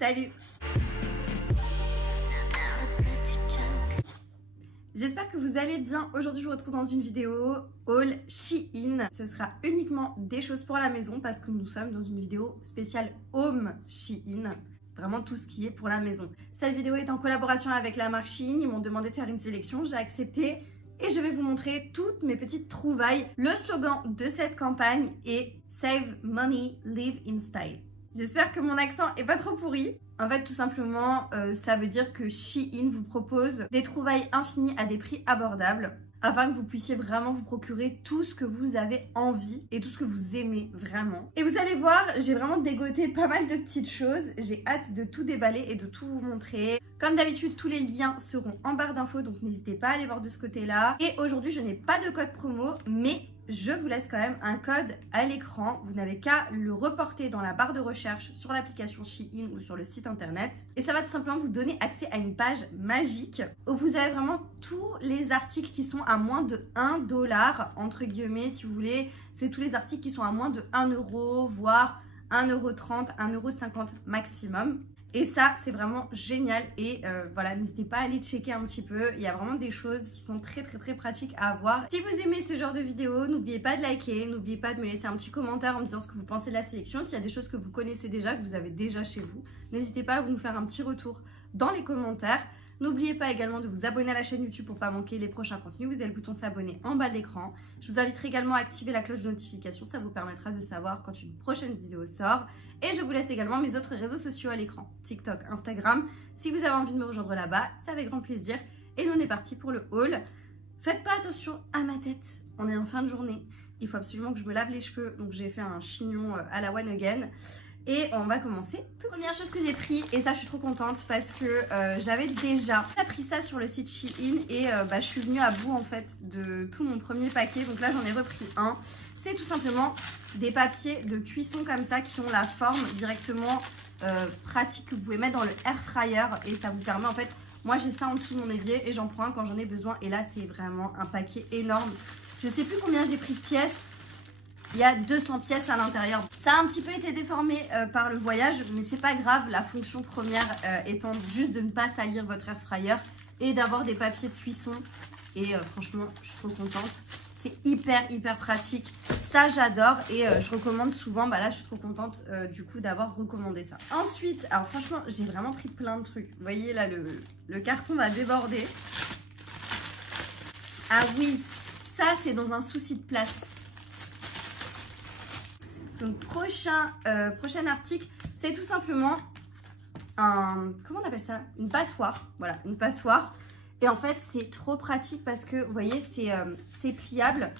Salut! J'espère que vous allez bien. Aujourd'hui, je vous retrouve dans une vidéo haul Shein. Ce sera uniquement des choses pour la maison parce que nous sommes dans une vidéo spéciale Home Shein. Vraiment tout ce qui est pour la maison. Cette vidéo est en collaboration avec la marque Shein. Ils m'ont demandé de faire une sélection. J'ai accepté et je vais vous montrer toutes mes petites trouvailles. Le slogan de cette campagne est Save Money, Live in Style. J'espère que mon accent est pas trop pourri. En fait, tout simplement, ça veut dire que Shein vous propose des trouvailles infinies à des prix abordables afin que vous puissiez vraiment vous procurer tout ce que vous avez envie et tout ce que vous aimez vraiment. Et vous allez voir, j'ai vraiment dégoté pas mal de petites choses. J'ai hâte de tout déballer et de tout vous montrer. Comme d'habitude, tous les liens seront en barre d'infos, donc n'hésitez pas à aller voir de ce côté-là. Et aujourd'hui, je n'ai pas de code promo, mais je vous laisse quand même un code à l'écran. Vous n'avez qu'à le reporter dans la barre de recherche sur l'application Shein ou sur le site internet. Et ça va tout simplement vous donner accès à une page magique où vous avez vraiment tous les articles qui sont à moins de 1 $, entre guillemets, si vous voulez. C'est tous les articles qui sont à moins de 1 €, voire 1,30 €, 1,50 € maximum. Et ça, c'est vraiment génial. Et voilà, n'hésitez pas à aller checker un petit peu. Il y a vraiment des choses qui sont très pratiques à avoir. Si vous aimez ce genre de vidéo, n'oubliez pas de liker. N'oubliez pas de me laisser un petit commentaire en me disant ce que vous pensez de la sélection. S'il y a des choses que vous connaissez déjà, que vous avez déjà chez vous, n'hésitez pas à nous faire un petit retour dans les commentaires. N'oubliez pas également de vous abonner à la chaîne YouTube pour ne pas manquer les prochains contenus. Vous avez le bouton s'abonner en bas de l'écran. Je vous inviterai également à activer la cloche de notification. Ça vous permettra de savoir quand une prochaine vidéo sort. Et je vous laisse également mes autres réseaux sociaux à l'écran. TikTok, Instagram. Si vous avez envie de me rejoindre là-bas, c'est avec grand plaisir. Et nous, on est parti pour le haul. Faites pas attention à ma tête. On est en fin de journée. Il faut absolument que je me lave les cheveux. Donc j'ai fait un chignon à la One Again. Et on va commencer tout de suite. Première chose que j'ai pris, et ça je suis trop contente parce que j'avais déjà pris ça sur le site Shein et je suis venue à bout en fait de tout mon premier paquet. Donc là j'en ai repris un. C'est tout simplement des papiers de cuisson comme ça qui ont la forme directement pratique que vous pouvez mettre dans le air fryer et ça vous permet en fait, moi j'ai ça en dessous de mon évier et j'en prends un quand j'en ai besoin et là c'est vraiment un paquet énorme. Je sais plus combien j'ai pris de pièces. Il y a 200 pièces à l'intérieur. Ça a un petit peu été déformé par le voyage, mais c'est pas grave. La fonction première étant juste de ne pas salir votre air fryer et d'avoir des papiers de cuisson. Et franchement, je suis trop contente. C'est hyper pratique. Ça, j'adore et je recommande souvent. Bah là, je suis trop contente du coup d'avoir recommandé ça. Ensuite, alors franchement, j'ai vraiment pris plein de trucs. Vous voyez là, le carton va déborder. Ah oui, ça c'est dans un souci de place. Donc prochain article, c'est tout simplement comment on appelle ça? Une passoire. Voilà, une passoire. Et en fait, c'est trop pratique parce que, vous voyez, c'est pliable.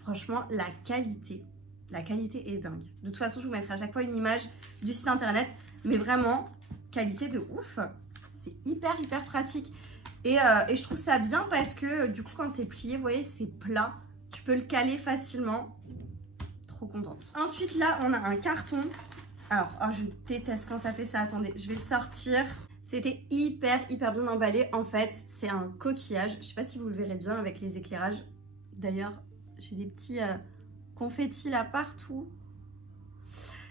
Franchement, la qualité est dingue. De toute façon, je vous mettrai à chaque fois une image du site internet. Mais vraiment, qualité de ouf. C'est hyper pratique. Et je trouve ça bien parce que, du coup, quand c'est plié, vous voyez, c'est plat. Tu peux le caler facilement. Contente. Ensuite là on a un carton. Alors je déteste quand ça fait ça. Attendez, je vais le sortir. C'était hyper bien emballé. En fait c'est un coquillage. Je sais pas si vous le verrez bien avec les éclairages. D'ailleurs j'ai des petits confettis là partout.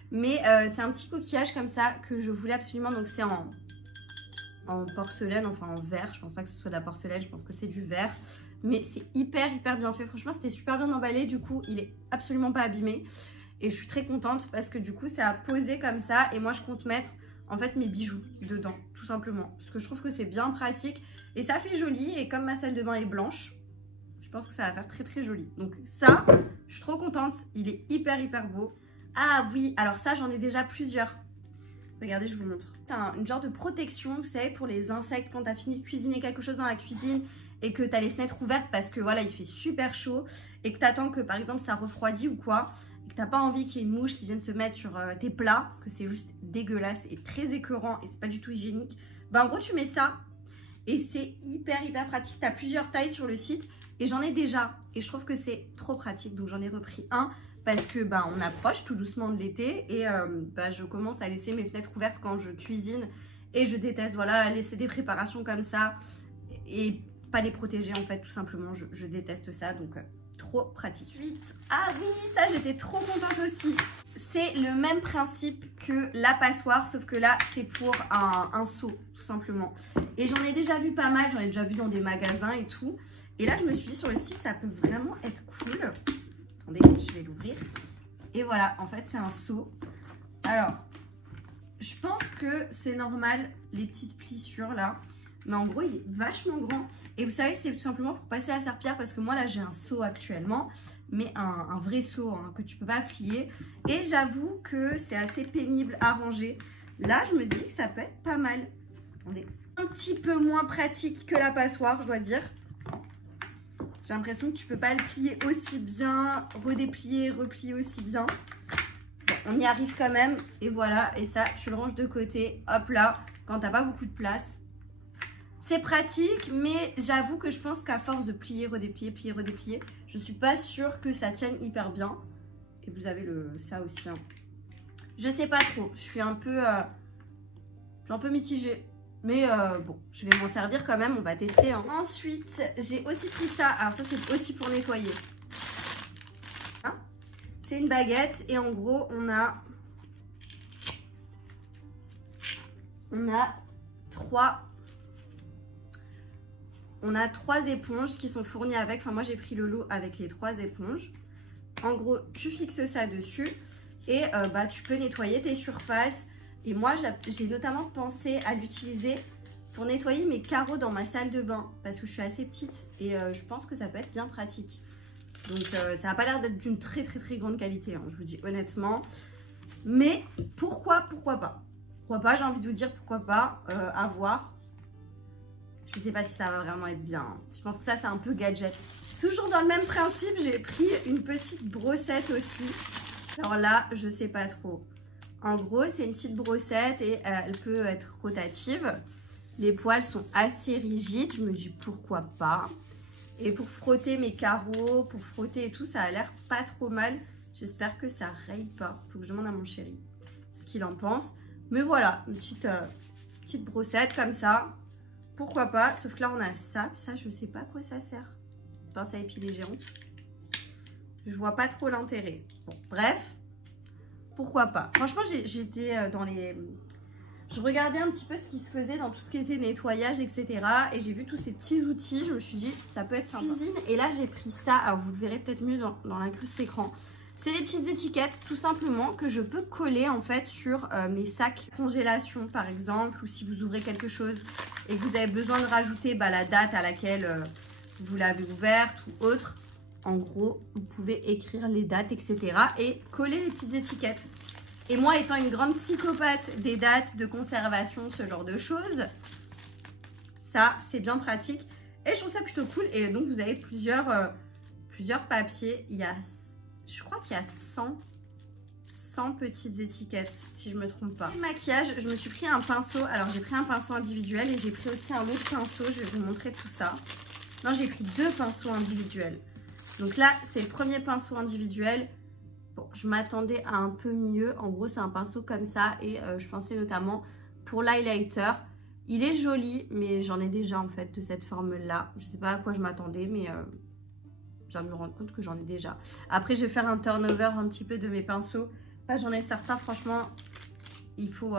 Mais c'est un petit coquillage comme ça que je voulais absolument. Donc c'est en porcelaine, enfin en verre. Je pense pas que ce soit de la porcelaine, je pense que c'est du verre. Mais c'est hyper bien fait. Franchement, c'était super bien emballé. Du coup, il est absolument pas abîmé. Et je suis très contente parce que du coup, ça a posé comme ça. Et moi, je compte mettre en fait mes bijoux dedans, tout simplement. Parce que je trouve que c'est bien pratique. Et ça fait joli. Et comme ma salle de bain est blanche, je pense que ça va faire très joli. Donc ça, je suis trop contente. Il est hyper beau. Ah oui, alors ça, j'en ai déjà plusieurs. Regardez, je vous montre. T'as une genre de protection, vous savez, pour les insectes. Quand t'as fini de cuisiner quelque chose dans la cuisine et que tu as les fenêtres ouvertes parce que voilà, il fait super chaud et que tu attends que par exemple ça refroidit ou quoi, et que tu n'as pas envie qu'il y ait une mouche qui vienne se mettre sur tes plats parce que c'est juste dégueulasse et très écœurant et c'est pas du tout hygiénique. Bah en gros, tu mets ça et c'est hyper pratique. Tu as plusieurs tailles sur le site et j'en ai déjà et je trouve que c'est trop pratique. Donc j'en ai repris un parce que on approche tout doucement de l'été et je commence à laisser mes fenêtres ouvertes quand je cuisine et je déteste voilà laisser des préparations comme ça et pas les protéger en fait tout simplement. Je déteste ça donc trop pratique. Ensuite, ah oui, ça j'étais trop contente aussi. C'est le même principe que la passoire, sauf que là, c'est pour un seau, tout simplement. Et j'en ai déjà vu pas mal, j'en ai déjà vu dans des magasins et tout. Et là, je me suis dit sur le site, ça peut vraiment être cool. Attendez, je vais l'ouvrir. Et voilà, en fait, c'est un seau. Alors, je pense que c'est normal, les petites plissures là. Mais en gros, il est vachement grand. Et vous savez, c'est tout simplement pour passer la serpillière. Parce que moi, là, j'ai un seau actuellement. Mais un vrai seau hein, que tu peux pas plier. Et j'avoue que c'est assez pénible à ranger. Là, je me dis que ça peut être pas mal. Attendez. Un petit peu moins pratique que la passoire, je dois dire. J'ai l'impression que tu peux pas le plier aussi bien. Redéplier, replier aussi bien. Bon, on y arrive quand même. Et voilà. Et ça, tu le ranges de côté. Hop là. Quand t'as pas beaucoup de place. C'est pratique, mais j'avoue que je pense qu'à force de plier, redéplier, plier, redéplier, je suis pas sûre que ça tienne hyper bien. Et vous avez ça aussi. Hein. Je sais pas trop. Je suis un peu mitigée. Mais bon, je vais m'en servir quand même. On va tester. Hein. Ensuite, j'ai aussi pris ça. Alors ça, c'est aussi pour nettoyer. Hein, c'est une baguette. Et en gros, on a trois éponges qui sont fournies avec. Enfin, moi, j'ai pris le lot avec les 3 éponges. En gros, tu fixes ça dessus et tu peux nettoyer tes surfaces. Et moi, j'ai notamment pensé à l'utiliser pour nettoyer mes carreaux dans ma salle de bain parce que je suis assez petite et je pense que ça peut être bien pratique. Donc, ça n'a pas l'air d'être d'une très grande qualité, hein, je vous dis honnêtement. Mais pourquoi pas? Pourquoi pas, j'ai envie de vous dire pourquoi pas, à voir. Je sais pas si ça va vraiment être bien. Je pense que ça, c'est un peu gadget. Toujours dans le même principe, j'ai pris une petite brossette aussi. Alors là, je sais pas trop. En gros, c'est une petite brossette et elle peut être rotative. Les poils sont assez rigides. Je me dis pourquoi pas. Et pour frotter mes carreaux, pour frotter et tout, ça a l'air pas trop mal. J'espère que ça raye pas. Faut que je demande à mon chéri ce qu'il en pense. Mais voilà, une petite brossette comme ça. Pourquoi pas, sauf que là on a ça, je sais pas à quoi ça sert. Pince à épiler géante. Je vois pas trop l'intérêt. Bon, bref, pourquoi pas. Franchement, j'étais dans les... Je regardais un petit peu ce qui se faisait dans tout ce qui était nettoyage, etc. Et j'ai vu tous ces petits outils, je me suis dit, ça peut être sympa. Cuisine, et là j'ai pris ça, alors vous le verrez peut-être mieux dans l'incruste écran. C'est des petites étiquettes tout simplement que je peux coller en fait sur mes sacs congélation par exemple, ou si vous ouvrez quelque chose et que vous avez besoin de rajouter la date à laquelle vous l'avez ouverte ou autre. En gros, vous pouvez écrire les dates, etc. et coller les petites étiquettes. Et moi, étant une grande psychopathe des dates de conservation, ce genre de choses, ça, c'est bien pratique. Et je trouve ça plutôt cool. Et donc, vous avez plusieurs papiers. Il y a... Je crois qu'il y a 100 petites étiquettes, si je ne me trompe pas. Et le maquillage, je me suis pris un pinceau. Alors, j'ai pris un pinceau individuel et j'ai pris aussi un autre pinceau. Je vais vous montrer tout ça. Non, j'ai pris 2 pinceaux individuels. Donc là, c'est le premier pinceau individuel. Bon, je m'attendais à un peu mieux. En gros, c'est un pinceau comme ça. Et je pensais notamment pour l'highlighter. Il est joli, mais j'en ai déjà en fait de cette forme-là. Je ne sais pas à quoi je m'attendais, mais... je viens de me rendre compte que j'en ai déjà. Après, je vais faire un turnover un petit peu de mes pinceaux. J'en ai certains, franchement, il faut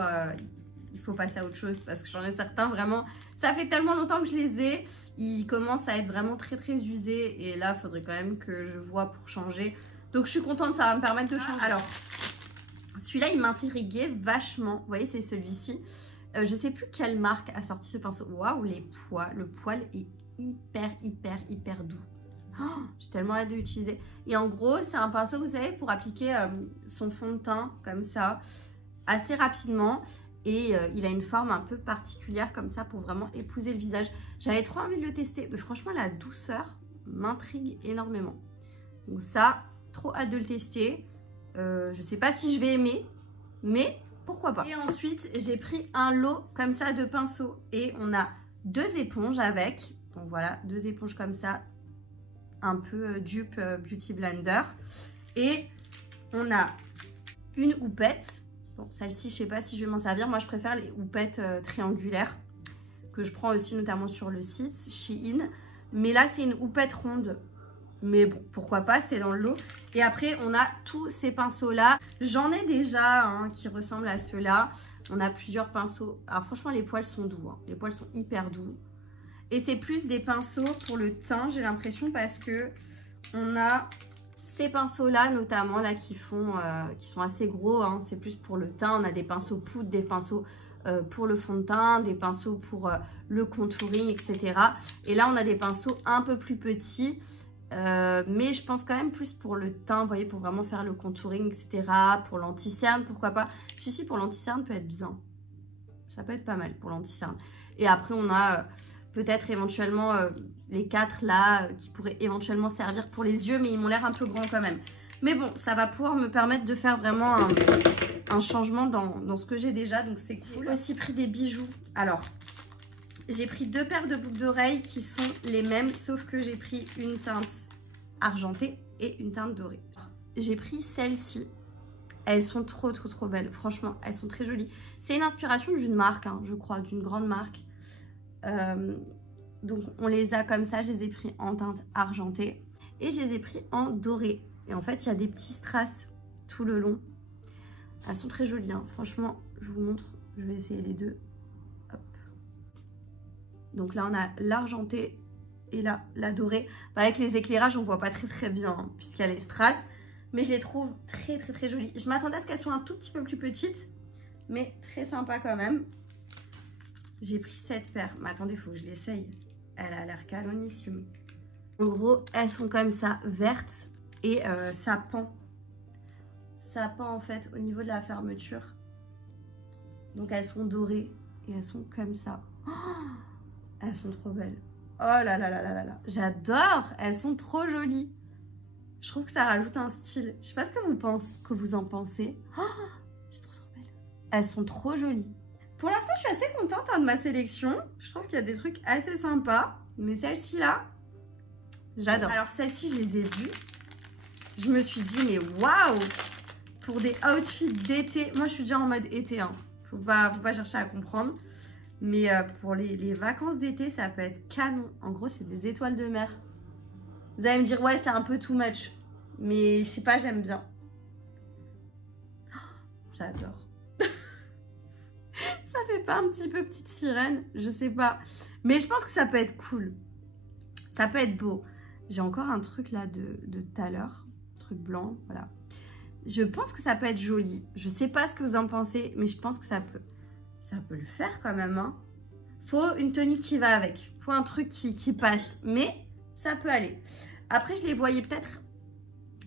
passer à autre chose. Parce que j'en ai certains, vraiment, ça fait tellement longtemps que je les ai. Ils commencent à être vraiment très usés. Et là, il faudrait quand même que je vois pour changer. Donc, je suis contente, ça va me permettre de changer. Alors, celui-là, il m'intriguait vachement. Vous voyez, c'est celui-ci. Je ne sais plus quelle marque a sorti ce pinceau. Waouh, les poils. Le poil est hyper doux. Oh, j'ai tellement hâte de l'utiliser. Et en gros, c'est un pinceau, vous savez, pour appliquer son fond de teint comme ça, assez rapidement. Et il a une forme un peu particulière comme ça pour vraiment épouser le visage. J'avais trop envie de le tester. Mais franchement, la douceur m'intrigue énormément. Donc ça, trop hâte de le tester. Je sais pas si je vais aimer, mais pourquoi pas. Et ensuite, j'ai pris un lot comme ça de pinceaux. Et on a 2 éponges avec. Donc voilà, 2 éponges comme ça. Un peu dupe Beauty Blender. Et on a une houppette. Bon, celle-ci, je sais pas si je vais m'en servir. Moi, je préfère les houpettes triangulaires que je prends aussi notamment sur le site Shein. Mais là, c'est une houppette ronde. Mais bon, pourquoi pas, c'est dans le lot. Et après, on a tous ces pinceaux-là. J'en ai déjà hein, qui ressemblent à ceux-là. On a plusieurs pinceaux. Alors franchement, les poils sont doux. Hein. Les poils sont hyper doux. Et c'est plus des pinceaux pour le teint, j'ai l'impression, parce que on a ces pinceaux-là, notamment, là, qui sont assez gros. Hein. C'est plus pour le teint. On a des pinceaux poudre, des pinceaux pour le fond de teint, des pinceaux pour le contouring, etc. Et là, on a des pinceaux un peu plus petits. Mais je pense quand même plus pour le teint, vous voyez, pour vraiment faire le contouring, etc. Pour l'anti-cerne, pourquoi pas. Celui-ci pour l'anti-cerne peut être bien. Ça peut être pas mal pour l'anti-cerne. Et après, on a peut-être éventuellement les 4 là qui pourraient éventuellement servir pour les yeux, mais ils m'ont l'air un peu grands quand même. Mais bon, ça va pouvoir me permettre de faire vraiment un changement dans ce que j'ai déjà, donc c'est cool. J'ai aussi pris des bijoux. Alors, j'ai pris 2 paires de boucles d'oreilles qui sont les mêmes, sauf que j'ai pris une teinte argentée et une teinte dorée. J'ai pris celles-ci. Elles sont trop belles. Franchement, elles sont très jolies. C'est une inspiration d'une marque, hein, je crois, d'une grande marque. Donc, on les a comme ça. Je les ai pris en teinte argentée et je les ai pris en doré. Et en fait, il y a des petits strass tout le long. Elles sont très jolies, hein. Franchement, je vous montre. Je vais essayer les deux. Donc là, on a l'argenté et là, la dorée. Avec les éclairages, on voit pas très bien hein, puisqu'il y a les strass. Mais je les trouve très jolies. Je m'attendais à ce qu'elles soient un tout petit peu plus petites, mais très sympa quand même. J'ai pris cette paire. Mais attendez, il faut que je l'essaye. Elle a l'air canonissime. En gros, elles sont comme ça, vertes. Et ça pend. Ça pend en fait au niveau de la fermeture. Donc elles sont dorées et elles sont comme ça. Oh, elles sont trop belles. Oh là là là là là là. J'adore. Elles sont trop jolies. Je trouve que ça rajoute un style. Je sais pas ce que vous en pensez. Oh, c'est trop belle. Elles sont trop jolies. Pour l'instant, je suis assez contente hein, de ma sélection. Je trouve qu'il y a des trucs assez sympas. Mais celle-ci là, j'adore. Alors celle-ci, je les ai vues. Je me suis dit, mais waouh! Pour des outfits d'été. Moi, je suis déjà en mode été. Hein. Faut pas chercher à comprendre. Mais pour les vacances d'été, ça peut être canon. En gros, c'est des étoiles de mer. Vous allez me dire, ouais, c'est un peu too much. Mais je sais pas, j'aime bien. Oh, j'adore. Ça fait pas un petit peu petite sirène? Je sais pas. Mais je pense que ça peut être cool. Ça peut être beau. J'ai encore un truc là de tout à l'heure. Truc blanc, voilà. Je pense que ça peut être joli. Je sais pas ce que vous en pensez, mais je pense que ça peut le faire quand même. Hein. Faut une tenue qui va avec. Faut un truc qui passe. Mais ça peut aller. Après, je les voyais peut-être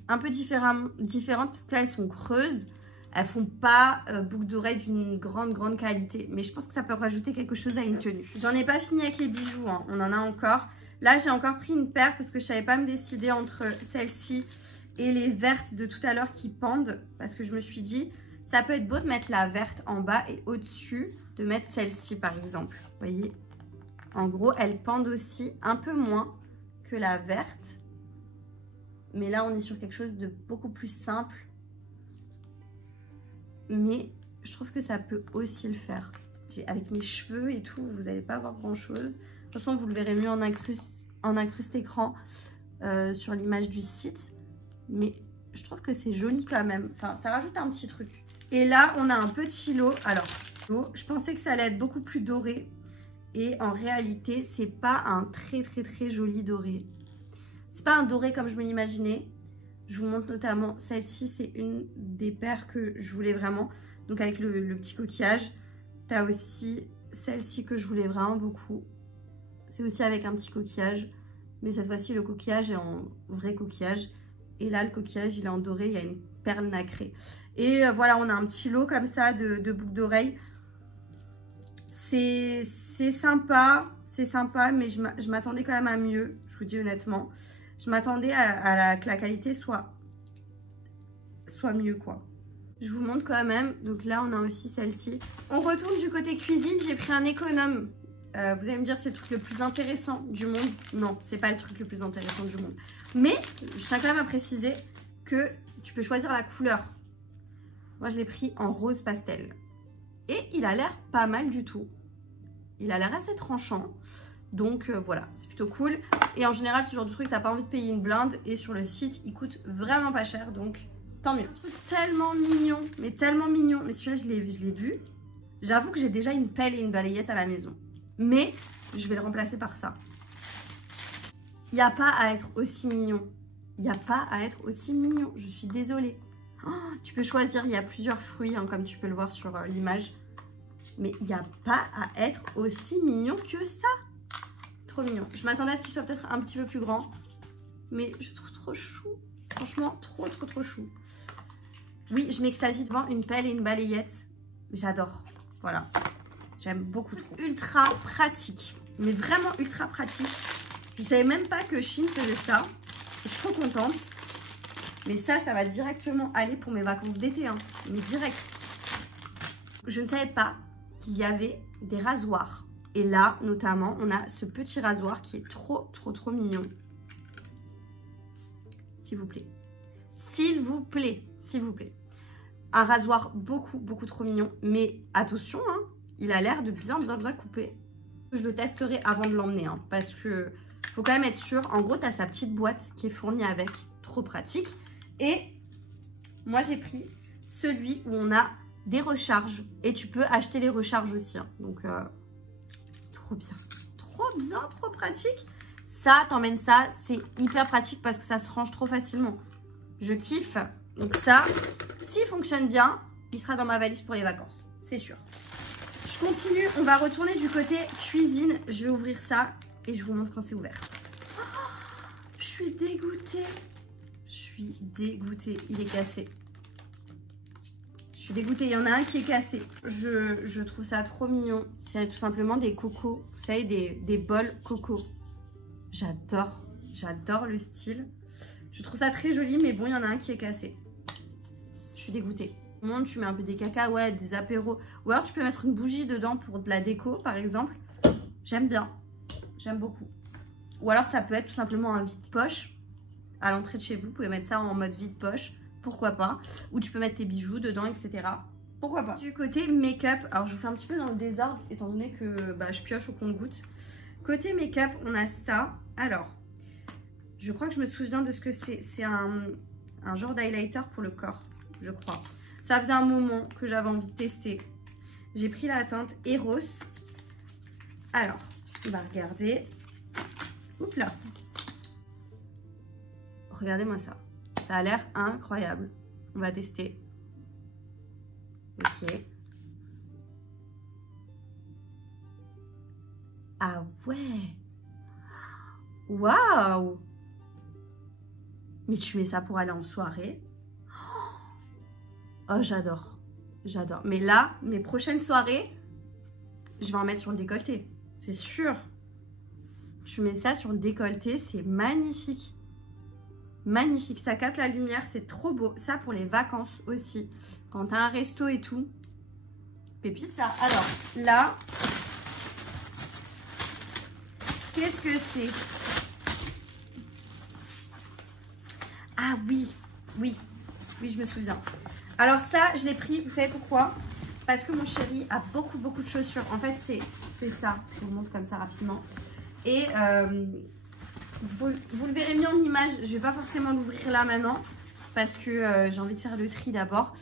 un peu différentes parce que là, elles sont creuses. Elles font pas boucles d'oreilles d'une grande qualité. Mais je pense que ça peut rajouter quelque chose à une tenue. J'en ai pas fini avec les bijoux. Hein. On en a encore. Là, j'ai encore pris une paire parce que je savais pas me décider entre celle-ci et les vertes de tout à l'heure qui pendent. Parce que je me suis dit, ça peut être beau de mettre la verte en bas et au-dessus, de mettre celle-ci par exemple. Vous voyez? En gros, elles pendent aussi un peu moins que la verte. Mais là, on est sur quelque chose de beaucoup plus simple. Mais je trouve que ça peut aussi le faire. Avec mes cheveux et tout, vous n'allez pas voir grand-chose. De toute façon, vous le verrez mieux en incruste écran sur l'image du site. Mais je trouve que c'est joli quand même. Enfin, ça rajoute un petit truc. Et là, on a un petit lot. Alors, je pensais que ça allait être beaucoup plus doré. Et en réalité, c'est pas un très joli doré. C'est pas un doré comme je me l'imaginais. Je vous montre notamment celle-ci. C'est une des paires que je voulais vraiment. Donc avec le petit coquillage. T'as aussi celle-ci que je voulais vraiment beaucoup. C'est aussi avec un petit coquillage. Mais cette fois-ci, le coquillage est en vrai coquillage. Et là, le coquillage, il est en doré. Il y a une perle nacrée. Et voilà, on a un petit lot comme ça de boucles d'oreilles. C'est sympa, mais je m'attendais quand même à mieux, je vous dis honnêtement. Je m'attendais que la qualité soit mieux, quoi. Je vous montre quand même. Donc là, on a aussi celle-ci. On retourne du côté cuisine. J'ai pris un économe. Vous allez me dire, c'est le truc le plus intéressant du monde. Non, c'est pas le truc le plus intéressant du monde. Mais je tiens quand même à préciser que tu peux choisir la couleur. Moi, je l'ai pris en rose pastel. Et il a l'air pas mal du tout. Il a l'air assez tranchant. Donc voilà, c'est plutôt cool. Et en général, ce genre de truc, t'as pas envie de payer une blinde. Et sur le site, il coûte vraiment pas cher, donc tant mieux. Un truc tellement mignon, mais tellement mignon. Mais celui-là, je l'ai vu. J'avoue que j'ai déjà une pelle et une balayette à la maison. Mais je vais le remplacer par ça. Il n'y a pas à être aussi mignon. Il n'y a pas à être aussi mignon. Je suis désolée. Oh, tu peux choisir, il y a plusieurs fruits, hein, comme tu peux le voir sur l'image. Mais il n'y a pas à être aussi mignon que ça. Trop mignon. Je m'attendais à ce qu'il soit peut-être un petit peu plus grand. Mais je trouve trop chou. Franchement, trop chou. Oui, je m'extasie devant une pelle et une balayette. J'adore. Voilà. J'aime beaucoup trop. Ultra pratique. Mais vraiment ultra pratique. Je savais même pas que Shein faisait ça. Je suis trop contente. Mais ça va directement aller pour mes vacances d'été. Hein. Mais direct. Je ne savais pas qu'il y avait des rasoirs. Et là, notamment, on a ce petit rasoir qui est trop mignon. S'il vous plaît. S'il vous plaît. S'il vous plaît. Un rasoir beaucoup trop mignon. Mais attention, hein, il a l'air de bien couper. Je le testerai avant de l'emmener. Hein, parce que faut quand même être sûr. En gros, tu as sa petite boîte qui est fournie avec. Trop pratique. Et moi, j'ai pris celui où on a des recharges. Et tu peux acheter les recharges aussi. Hein. Donc, trop bien, trop pratique. Ça, t'emmènes ça. C'est hyper pratique parce que ça se range trop facilement. Je kiffe. Donc ça, s'il fonctionne bien, il sera dans ma valise pour les vacances. C'est sûr. Je continue. On va retourner du côté cuisine. Je vais ouvrir ça et je vous montre quand c'est ouvert. Oh, je suis dégoûtée. Il est cassé. Je suis dégoûtée. Il y en a un qui est cassé. Je trouve ça trop mignon. C'est tout simplement des cocos. Vous savez, des bols coco. J'adore le style. Je trouve ça très joli, mais bon, il y en a un qui est cassé. Je suis dégoûtée. Au monde, tu mets un peu des cacahuètes, des apéros. Ou alors, tu peux mettre une bougie dedans pour de la déco, par exemple. J'aime bien. J'aime beaucoup. Ou alors, ça peut être tout simplement un vide-poche. À l'entrée de chez vous, vous pouvez mettre ça en mode vide-poche. Pourquoi pas. Ou tu peux mettre tes bijoux dedans, etc. Pourquoi pas. Du côté make-up, alors je vous fais un petit peu dans le désordre, étant donné que je pioche au compte-gouttes. Côté make-up, on a ça. Alors, je crois que je me souviens de ce que c'est. C'est un genre d'highlighter pour le corps, je crois. Ça faisait un moment que j'avais envie de tester. J'ai pris la teinte Eros. Alors, on va regarder. Oups là. Regardez-moi ça. Ça a l'air incroyable. On va tester. Ok. Ah ouais. Waouh. Mais tu mets ça pour aller en soirée. Oh, j'adore. J'adore. Mais là, mes prochaines soirées, je vais en mettre sur le décolleté. C'est sûr. Tu mets ça sur le décolleté, c'est magnifique. Magnifique. Ça capte la lumière, c'est trop beau. Ça pour les vacances aussi. Quand t'as un resto et tout. Pépite ça. Alors, là, qu'est-ce que c'est? Ah oui, je me souviens. Alors ça, je l'ai pris, vous savez pourquoi? Parce que mon chéri a beaucoup de chaussures. En fait, c'est ça. Je vous montre comme ça rapidement. Et vous le verrez mieux en image. Je vais pas forcément l'ouvrir là maintenant. Parce que j'ai envie de faire le tri d'abord.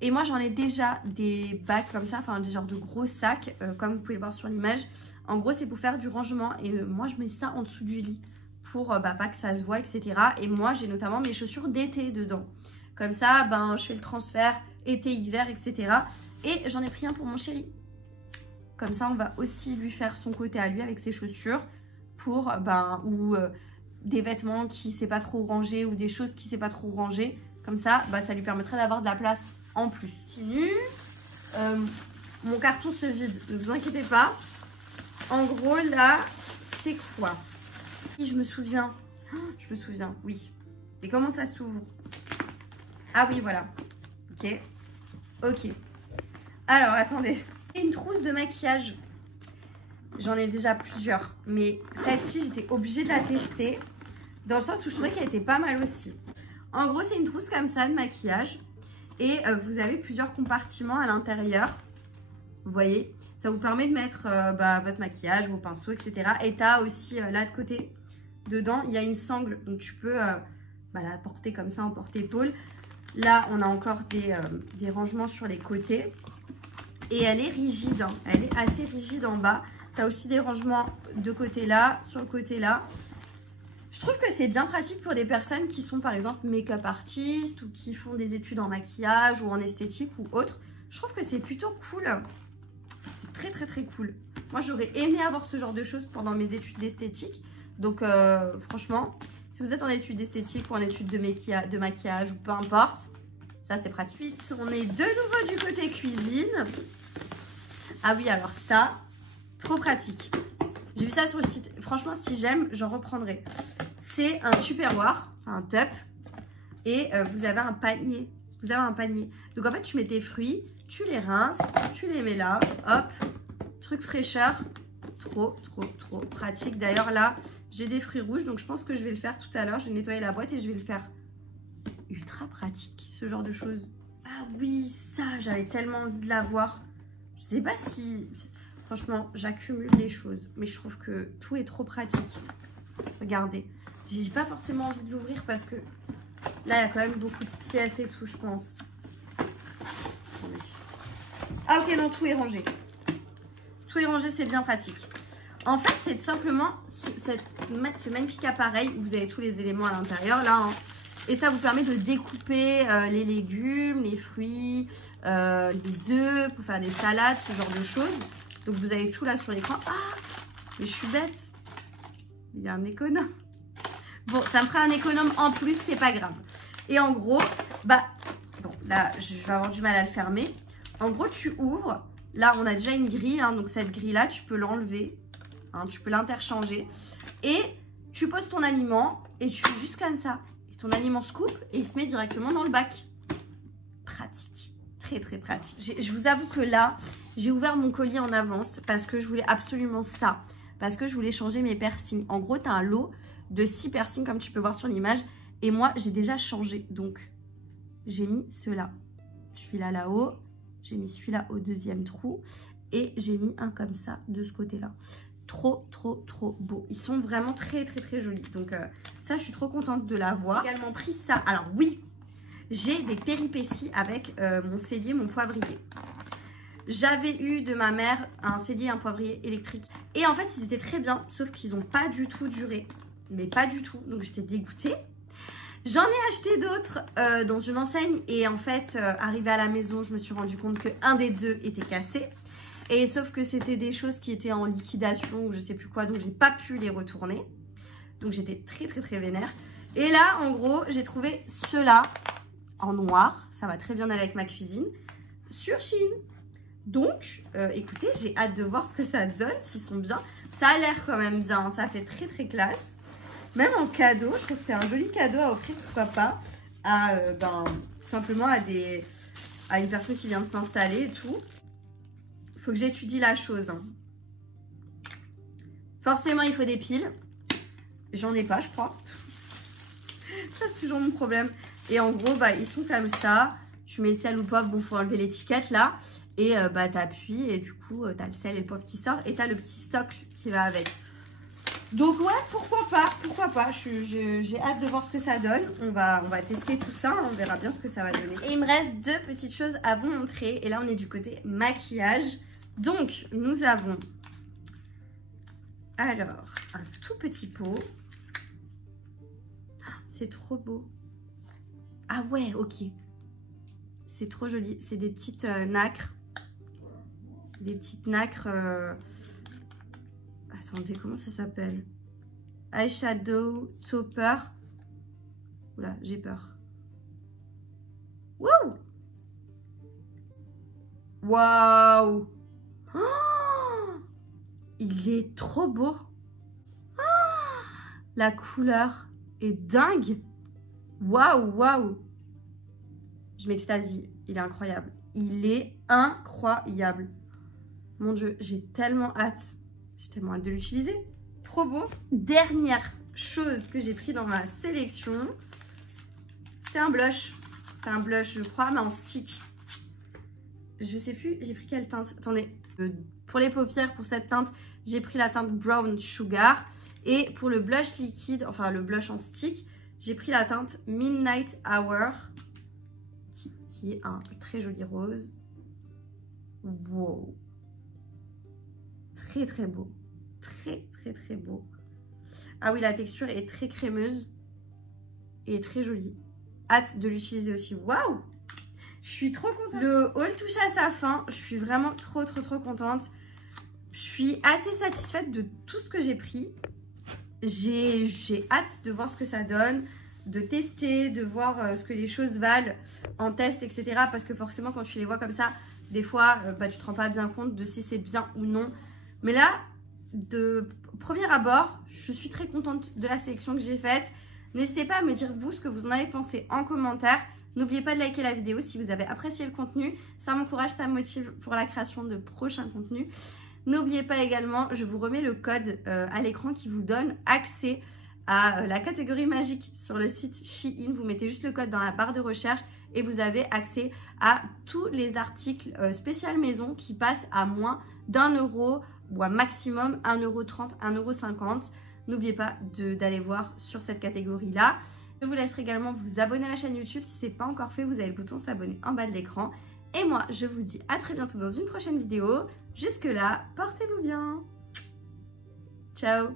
Et moi, j'en ai déjà des bacs comme ça. Enfin, des genres de gros sacs. Comme vous pouvez le voir sur l'image. En gros, c'est pour faire du rangement. Et moi, je mets ça en dessous du lit. Pour pas que ça se voit, etc. Et moi, j'ai notamment mes chaussures d'été dedans. Comme ça, je fais le transfert été, hiver, etc. Et j'en ai pris un pour mon chéri. Comme ça, on va aussi lui faire son côté à lui avec ses chaussures. Pour, ou des vêtements qui ne sait pas trop ranger ou des choses qui ne sait pas trop ranger. Comme ça, ça lui permettrait d'avoir de la place en plus. Continue. Mon carton se vide, ne vous inquiétez pas. En gros, là, c'est quoi? Je me souviens. Je me souviens, oui. Et comment ça s'ouvre? Ah oui, voilà. Ok. Ok. Alors, attendez. Une trousse de maquillage. J'en ai déjà plusieurs. Mais celle-ci, j'étais obligée de la tester. Dans le sens où je trouvais qu'elle était pas mal aussi. En gros, c'est une trousse comme ça de maquillage. Et vous avez plusieurs compartiments à l'intérieur. Vous voyez? Ça vous permet de mettre votre maquillage, vos pinceaux, etc. Et tu as aussi là de côté, dedans, il y a une sangle. Donc tu peux la porter comme ça en porte-épaule. Là, on a encore des rangements sur les côtés. Et elle est rigide, hein. Elle est assez rigide en bas. Tu as aussi des rangements de côté là, sur le côté là. Je trouve que c'est bien pratique pour des personnes qui sont par exemple make-up artistes ou qui font des études en maquillage ou en esthétique ou autre. Je trouve que c'est plutôt cool. C'est très très très cool. Moi j'aurais aimé avoir ce genre de choses pendant mes études d'esthétique. Donc franchement, si vous êtes en études d'esthétique ou en études de maquillage ou peu importe, ça c'est pratique. Ensuite, on est de nouveau du côté cuisine. Ah oui, alors ça, trop pratique. J'ai vu ça sur le site. Franchement, si j'aime, j'en reprendrai. C'est un tupperware, un tup. Et vous avez un panier. Vous avez un panier. Donc en fait, tu mets tes fruits, tu les rinces, tu les mets là. Hop, truc fraîcheur. Trop, trop, trop pratique. D'ailleurs, là, j'ai des fruits rouges. Donc je pense que je vais le faire tout à l'heure. Je vais nettoyer la boîte et je vais le faire. Ultra pratique, ce genre de choses. Ah oui, ça, j'avais tellement envie de l'avoir. Je sais pas si... Franchement, j'accumule les choses. Mais je trouve que tout est trop pratique. Regardez. J'ai pas forcément envie de l'ouvrir parce que là, il y a quand même beaucoup de pièces et tout, je pense. Oui. Ah ok, non, tout est rangé. Tout est rangé, c'est bien pratique. En fait, c'est simplement mettre ce magnifique appareil où vous avez tous les éléments à l'intérieur, là. Hein. Et ça vous permet de découper les légumes, les fruits, les œufs, pour faire des salades, ce genre de choses. Donc, vous avez tout là sur l'écran. Ah, mais je suis bête. Il y a un économe. Bon, ça me fera un économe en plus, c'est pas grave. Et en gros, bon, là, je vais avoir du mal à le fermer. En gros, tu ouvres. Là, on a déjà une grille. Hein, donc, cette grille-là, tu peux l'enlever. Hein, tu peux l'interchanger. Et tu poses ton aliment et tu fais juste comme ça. Et ton aliment se coupe et il se met directement dans le bac. Pratique. Très, très pratique. Je vous avoue que là, j'ai ouvert mon colis en avance parce que je voulais absolument ça. Parce que je voulais changer mes piercings. En gros, tu as un lot de 6 piercings comme tu peux voir sur l'image. Et moi, j'ai déjà changé. Donc, j'ai mis ceux-là. Celui-là là-haut. J'ai mis celui-là au deuxième trou. Et j'ai mis un comme ça de ce côté-là. Trop, trop, trop beau. Ils sont vraiment très, très, très jolis. Donc, ça, je suis trop contente de l'avoir. J'ai également pris ça. Alors, oui, j'ai des péripéties avec mon cellier, mon poivrier. J'avais eu de ma mère un cellier et un poivrier électrique. Et en fait, ils étaient très bien, sauf qu'ils n'ont pas du tout duré. Mais pas du tout. Donc, j'étais dégoûtée. J'en ai acheté d'autres dans une enseigne. Et en fait, arrivée à la maison, je me suis rendu compte qu'un des deux était cassé. Et sauf que c'était des choses qui étaient en liquidation ou je sais plus quoi. Donc, j'ai pas pu les retourner. Donc, j'étais très, très, très vénère. Et là, en gros, j'ai trouvé ceux-là en noir. Ça va très bien aller avec ma cuisine. Sur Shein. Donc, écoutez, j'ai hâte de voir ce que ça donne, s'ils sont bien. Ça a l'air quand même bien, ça fait très très classe. Même en cadeau, je trouve que c'est un joli cadeau à offrir, pourquoi pas, à, tout simplement à une personne qui vient de s'installer et tout. Il faut que j'étudie la chose. Hein. Forcément, il faut des piles. J'en ai pas, je crois. Ça, c'est toujours mon problème. Et en gros, ils sont comme ça. Tu mets le sel ou le poivre, bon, faut enlever l'étiquette là. Et t'appuies et du coup, t'as le sel et le poivre qui sort. Et t'as le petit socle qui va avec. Donc ouais, pourquoi pas. J'ai hâte de voir ce que ça donne. On va tester tout ça, on verra bien ce que ça va donner. Et il me reste 2 petites choses à vous montrer. Et là, on est du côté maquillage. Donc, nous avons alors un tout petit pot. C'est trop beau. Ah ouais, ok. C'est trop joli. C'est des petites nacres. Des petites nacres... Attendez, comment ça s'appelle? Eyeshadow Topper. Oula, j'ai peur. Wouh! Waouh! Oh, il est trop beau. Oh, la couleur est dingue. Waouh, waouh! Je m'extasie. Il est incroyable. Il est incroyable. Mon Dieu, j'ai tellement hâte. J'ai tellement hâte de l'utiliser. Trop beau. Dernière chose que j'ai pris dans ma sélection, c'est un blush. C'est un blush, je crois, mais en stick. Je sais plus, j'ai pris quelle teinte. Attendez, Pour les paupières, pour cette teinte, j'ai pris la teinte Brown Sugar. Et pour le blush liquide, enfin le blush en stick, j'ai pris la teinte Midnight Hour, qui est un très joli rose. Wow. Très très beau. Très très très beau. Ah oui, la texture est très crémeuse et très jolie. Hâte de l'utiliser aussi. Waouh! Je suis trop contente. Le haul touche à sa fin. Je suis vraiment trop contente. Je suis assez satisfaite de tout ce que j'ai pris. J'ai hâte de voir ce que ça donne, de tester, de voir ce que les choses valent en test, etc. Parce que forcément, quand tu les vois comme ça, des fois, tu te rends pas bien compte de si c'est bien ou non. Mais là, de premier abord, je suis très contente de la sélection que j'ai faite. N'hésitez pas à me dire vous ce que vous en avez pensé en commentaire. N'oubliez pas de liker la vidéo si vous avez apprécié le contenu. Ça m'encourage, ça me motive pour la création de prochains contenus. N'oubliez pas également, je vous remets le code à l'écran qui vous donne accès à la catégorie magique sur le site Shein. Vous mettez juste le code dans la barre de recherche et vous avez accès à tous les articles spécial maison qui passent à moins d'1 € ou à maximum 1,30 €, 1,50 €. N'oubliez pas d'aller voir sur cette catégorie-là. Je vous laisserai également vous abonner à la chaîne YouTube. Si ce n'est pas encore fait, vous avez le bouton s'abonner en bas de l'écran. Et moi, je vous dis à très bientôt dans une prochaine vidéo. Jusque-là, portez-vous bien. Ciao.